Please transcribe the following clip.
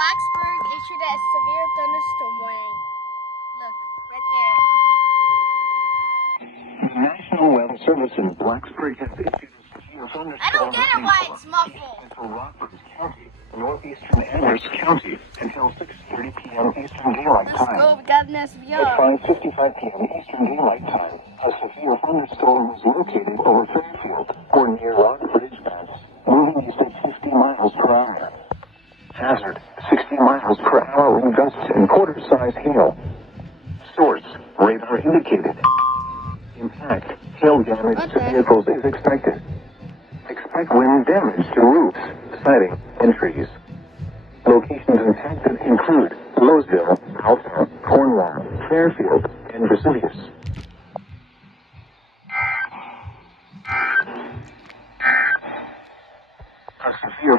Blacksburg issued a severe thunderstorm warning. Look, right there. The National Weather Service in Blacksburg has issued a severe thunderstorm. I don't get it why it's muffled. Central Rockford County, northeastern Amherst County, until 6:30 p.m. Eastern Daylight Let's Time. go, we got an SVR. At 5:55 p.m. Eastern Daylight Time, a severe thunderstorm was located over Fairfield or near Rock Bridge Banks, moving east at 50 miles per hour. Hazard, 60 miles per hour wind gusts and quarter-size hail. Source, radar indicated. Impact, hail damage to vehicles is expected. Expect wind damage to roofs, siding, and trees. Locations impacted include Lowesville, Alpha, Cornwall, Fairfield, and Vesuvius. A severe